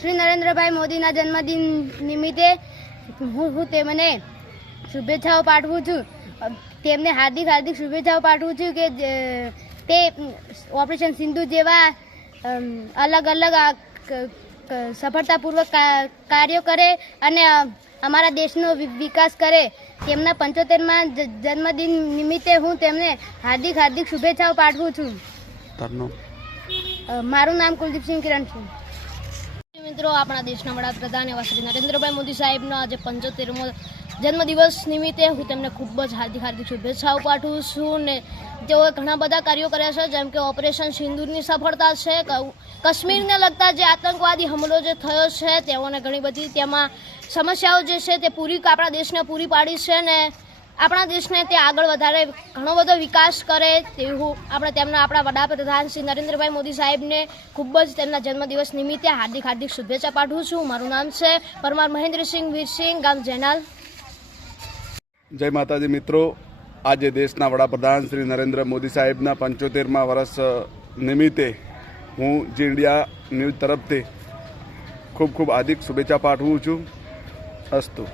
શ્રી નરેન્દ્રભાઈ મોદીના જન્મદિન નિમિત્તે હું તેમને શુભેચ્છાઓ પાઠવું છું. તેમને હાર્દિક શુભેચ્છાઓ પાઠવું છું કે તે ઓપરેશન સિંધુ જેવા અલગ અલગ સફળતાપૂર્વક કાર્યો કરે અને અમારા દેશનો વિકાસ કરે. તેમના 75મા જન્મદિન નિમિત્તે હું તેમને હાર્દિક શુભેચ્છાઓ પાઠવું છું. મારું નામ કુલદીપસિંહ કિરણ છે. મિત્રો, આપણા દેશના વડાપ્રધાન એવા શ્રી નરેન્દ્રભાઈ મોદી સાહેબનો આજે 75મો જન્મદિવસ નિમિત્તે હું તેમને ખૂબ જ હાર્દિક શુભેચ્છાઓ પાઠવું છું. ને તેઓએ ઘણા બધા કાર્યો કર્યા છે, જેમ કે ઓપરેશન સિંદૂરની સફળતા છે, કાશ્મીરને લગતા જે આતંકવાદી હુમલો જે થયો છે તેઓને ઘણી બધી તેમાં સમસ્યાઓ જે છે તે આપણા દેશને પૂરી પાડી છે ને આપણા દેશને તે આગળ વધારે ઘણો બધો વિકાસ કરે તેવું આપણા વડાપ્રધાન શ્રી નરેન્દ્રભાઈ મોદી સાહેબને ખૂબ જ તેમના જન્મદિવસ નિમિત્તે હાર્દિક શુભેચ્છા પાઠવું છું. મારું નામ છે પરમાર મહેન્દ્રસિંહ વીરસિંહ, ગામ જેનાલ. જય માતાજી. મિત્રો, આજે દેશના વડાપ્રધાન શ્રી નરેન્દ્ર મોદી સાહેબના 75મા વર્ષ નિમિત્તે હું જી ઇન્ડિયા ન્યૂઝ તરફથી ખૂબ હાર્દિક શુભેચ્છા પાઠવું છું. અસ્તુ.